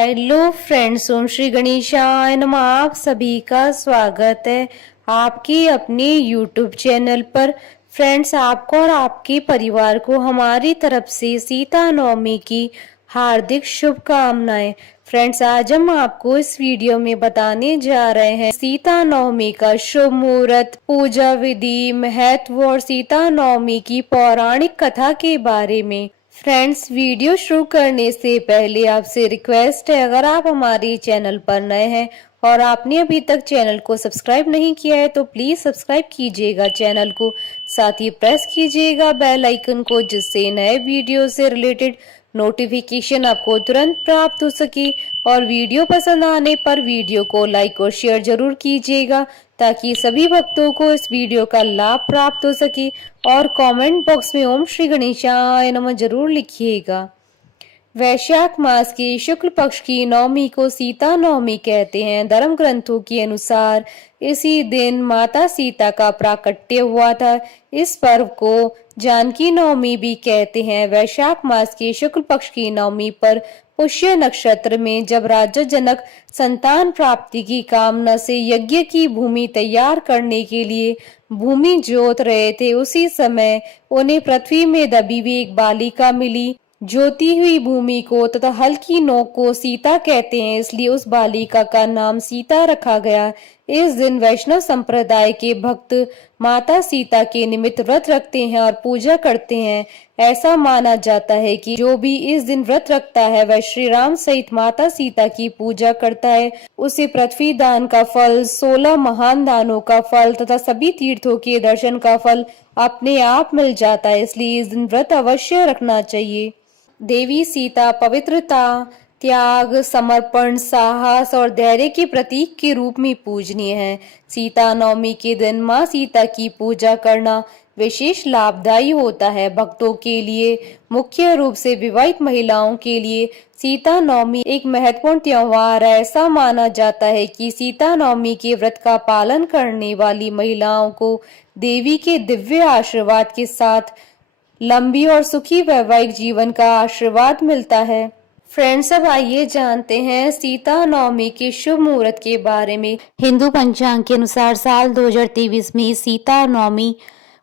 Hello friends, ओम श्री गणेशाय नमः। आप सभी का स्वागत है आपकी अपने यूट्यूब चैनल पर। फ्रेंड्स, आपको और आपके परिवार को हमारी तरफ से सीता नवमी की हार्दिक शुभकामनाएं। फ्रेंड्स, आज हम आपको इस वीडियो में बताने जा रहे हैं सीता नवमी का शुभ मुहूर्त, पूजा विधि, महत्व और सीता नवमी की पौराणिक कथा के बारे में। फ्रेंड्स, वीडियो शुरू करने से पहले आपसे रिक्वेस्ट है, अगर आप हमारे चैनल पर नए हैं और आपने अभी तक चैनल को सब्सक्राइब नहीं किया है तो प्लीज सब्सक्राइब कीजिएगा चैनल को, साथ ही प्रेस कीजिएगा बेल आइकन को, जिससे नए वीडियो से रिलेटेड नोटिफिकेशन आपको तुरंत प्राप्त हो सके। और वीडियो पसंद आने पर वीडियो को लाइक और शेयर जरूर कीजिएगा ताकि सभी भक्तों को इस वीडियो का लाभ प्राप्त हो सके। और कमेंट बॉक्स में ओम श्री गणेशाय नमः जरूर लिखिएगा। वैशाख मास की शुक्ल पक्ष की नवमी को सीता नवमी कहते हैं। धर्म ग्रंथों के अनुसार इसी दिन माता सीता का प्राकट्य हुआ था। इस पर्व को जानकी नवमी भी कहते हैं। वैशाख मास की शुक्ल पक्ष की नवमी पर पुष्य नक्षत्र में जब राजा जनक संतान प्राप्ति की कामना से यज्ञ की भूमि तैयार करने के लिए भूमि जोत रहे थे, उसी समय उन्हें पृथ्वी में दबी हुई एक बालिका मिली। जोती हुई भूमि को तथा हल की नोक को सीता कहते हैं, इसलिए उस बालिका का नाम सीता रखा गया। इस दिन वैष्णव संप्रदाय के भक्त माता सीता के निमित्त व्रत रखते हैं और पूजा करते हैं। ऐसा माना जाता है कि जो भी इस दिन व्रत रखता है वह श्री राम सहित माता सीता की पूजा करता है। उसे पृथ्वी दान का फल, 16 महान दानों का फल तथा सभी तीर्थों के दर्शन का फल अपने आप मिल जाता है, इसलिए इस दिन व्रत अवश्य रखना चाहिए। देवी सीता पवित्रता, त्याग, समर्पण, साहस और धैर्य के प्रतीक के रूप में पूजनीय है। सीता नवमी के दिन माँ सीता की पूजा करना विशेष लाभदायी होता है। भक्तों के लिए, मुख्य रूप से विवाहित महिलाओं के लिए सीता नवमी एक महत्वपूर्ण त्योहार है। ऐसा माना जाता है कि सीता नवमी के व्रत का पालन करने वाली महिलाओं को देवी के दिव्य आशीर्वाद के साथ लंबी और सुखी वैवाहिक जीवन का आशीर्वाद मिलता है। फ्रेंड्स, अब आइए जानते हैं सीता नवमी के शुभ मुहूर्त के बारे में। हिंदू पंचांग के अनुसार साल 2023 में सीता नवमी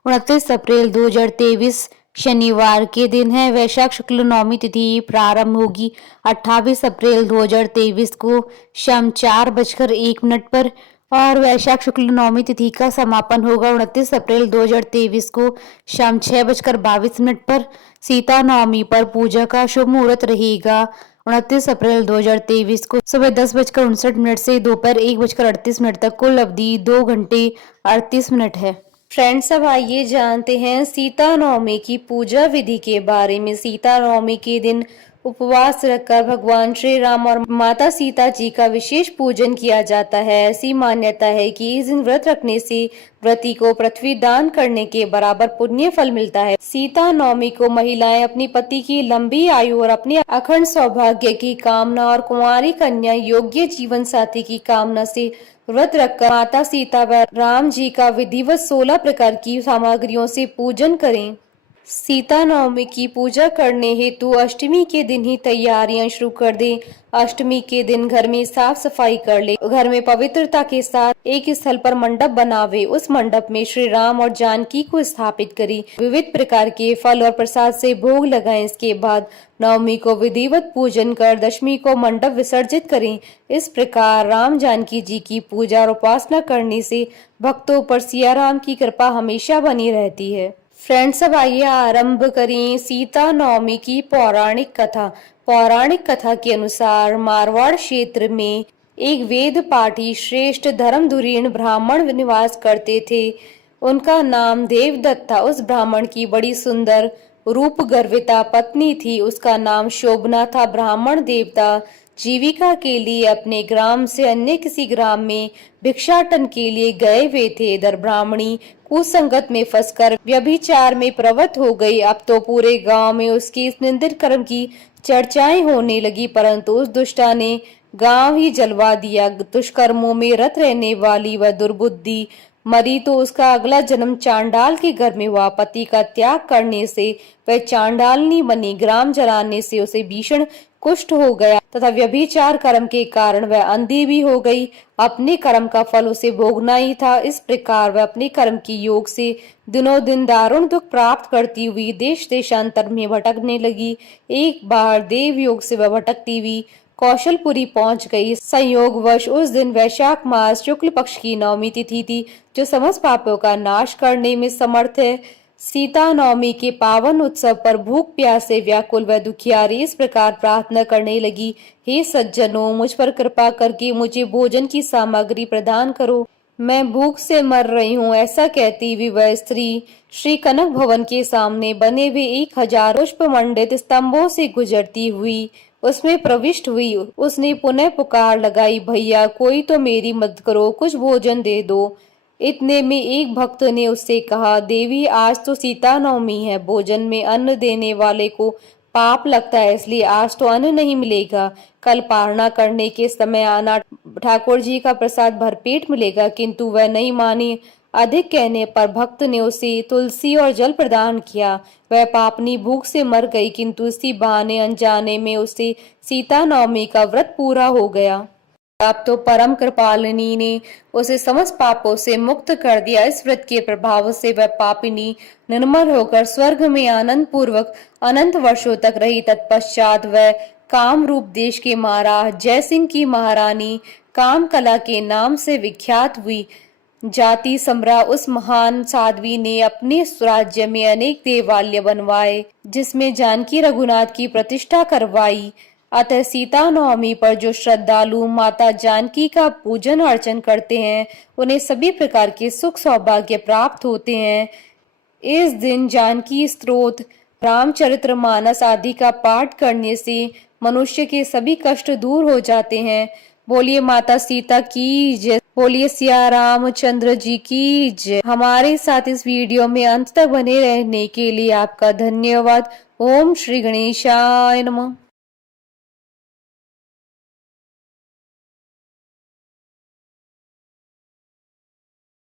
29 अप्रैल 2023 शनिवार के दिन है। वैशाख शुक्ल नवमी तिथि प्रारंभ होगी 28 अप्रैल 2023 को शाम 4:01 पर और वैशाख शुक्ल नवमी तिथि का समापन होगा 29 अप्रैल 2023 को शाम 6:22 पर। सीता नवमी पर पूजा का शुभ मुहूर्त रहेगा 29 अप्रैल 2023 को सुबह 10:59 से दोपहर 1:38 तक। कुल अवधि 2 घंटे 38 मिनट है। फ्रेंड्स, अब आइए जानते हैं सीता नवमी की पूजा विधि के बारे में। सीता नवमी के दिन उपवास रखकर भगवान श्री राम और माता सीता जी का विशेष पूजन किया जाता है। ऐसी मान्यता है कि इस दिन व्रत रखने से व्रती को पृथ्वी दान करने के बराबर पुण्य फल मिलता है। सीता नवमी को महिलाएं अपनी पति की लंबी आयु और अपने अखंड सौभाग्य की कामना और कुंवारी कन्या योग्य जीवन साथी की कामना से व्रत रखकर माता सीता व राम जी का विधिवत 16 प्रकार की सामग्रियों से पूजन करें। सीता नवमी की पूजा करने हेतु अष्टमी के दिन ही तैयारियां शुरू कर दें। अष्टमी के दिन घर में साफ सफाई कर ले। घर में पवित्रता के साथ एक स्थल पर मंडप बनावे। उस मंडप में श्री राम और जानकी को स्थापित करें। विविध प्रकार के फल और प्रसाद से भोग लगाएं। इसके बाद नवमी को विधिवत पूजन कर दशमी को मंडप विसर्जित करें। इस प्रकार राम जानकी जी की पूजा और उपासना करने से भक्तों पर सिया राम की कृपा हमेशा बनी रहती है। फ्रेंड्स, अब आइए आरंभ करें सीता नवमी की पौराणिक कथा। पौराणिक कथा के अनुसार मारवाड़ क्षेत्र में एक वेद पाठी श्रेष्ठ धर्मधुरीण ब्राह्मण निवास करते थे। उनका नाम देवदत्त था। उस ब्राह्मण की बड़ी सुंदर रूप गर्विता पत्नी थी। उसका नाम शोभना था। ब्राह्मण देवता जीविका के लिए अपने ग्राम से अन्य किसी ग्राम में भिक्षाटन के लिए गए हुए थे। इधर ब्राह्मणी कुसंगत में फंसकर व्यभिचार में प्रवृत्त हो गई। अब तो पूरे गांव में उसके इस निंदित कर्म की चर्चाएं होने लगी, परंतु उस दुष्टा ने गांव ही जलवा दिया। दुष्कर्मों में रत रहने वाली वह दुर्बुद्धि मरी तो उसका अगला जन्म चांडाल के घर में हुआ। पति का त्याग करने से वह चांडालनी बनी। ग्राम जलाने से उसे भीषण कुष्ठ हो गया तथा व्यभिचार कर्म के कारण वह अंधी भी हो गई। अपने कर्म का फल उसे भोगना ही था। इस प्रकार वह अपने कर्म की योग से दिनों दिन दारुण दुख प्राप्त करती हुई देश देशांतर में भटकने लगी। एक बार देव योग से वह भटकती हुई कौशलपुरी पहुंच गई। संयोगवश उस दिन वैशाख मास शुक्ल पक्ष की नवमी तिथि थी, जो समस्त पापों का नाश करने में समर्थ है। सीता नवमी के पावन उत्सव पर भूख प्यास से व्याकुल व दुखियारी इस प्रकार प्रार्थना करने लगी, हे सज्जनों, मुझ पर कृपा करके मुझे भोजन की सामग्री प्रदान करो, मैं भूख से मर रही हूँ। ऐसा कहती हुई वह स्त्री श्री कनक भवन के सामने बने हुए 1000 पुष्प मंडित स्तंभों से गुजरती हुई उसमें प्रविष्ट हुई। उसने पुनः पुकार लगाई, भैया कोई तो मेरी मदद करो, कुछ भोजन दे दो। इतने में एक भक्त ने उससे कहा, देवी आज तो सीता नवमी है, भोजन में अन्न देने वाले को पाप लगता है, इसलिए आज तो अन्न नहीं मिलेगा। कल पारणा करने के समय आना, ठाकुर जी का प्रसाद भरपेट मिलेगा। किंतु वह नहीं मानी। अधिक कहने पर भक्त ने उसे तुलसी और जल प्रदान किया। वह पापनी भूख से मर गई, किंतु इसी बहाने अनजाने में उसे सीता नवमी का व्रत पूरा हो गया। अब तो परम कृपालिनी ने उसे समस्त पापों से मुक्त कर दिया। इस व्रत के प्रभाव से वह पापिनी निर्मल होकर स्वर्ग में आनंद पूर्वक अनंत वर्षों तक रही। तत्पश्चात वह काम रूप देश के महाराज जयसिंह की महारानी काम कला के नाम से विख्यात हुई। जाति सम्रा उस महान साध्वी ने अपने स्वराज्य में अनेक देवालय बनवाए, जिसमें जानकी रघुनाथ की प्रतिष्ठा करवाई। अतः सीता नवमी पर जो श्रद्धालु माता जानकी का पूजन अर्चन करते हैं, उन्हें सभी प्रकार के सुख सौभाग्य प्राप्त होते हैं। इस दिन जानकी स्तोत्र, रामचरितमानस आदि का पाठ करने से मनुष्य के सभी कष्ट दूर हो जाते हैं। बोलिए माता सीता की जय, बोलिए सिया रामचंद्र जी की जय। हमारे साथ इस वीडियो में अंत तक बने रहने के लिए आपका धन्यवाद। ओम श्री गणेशाय नमः।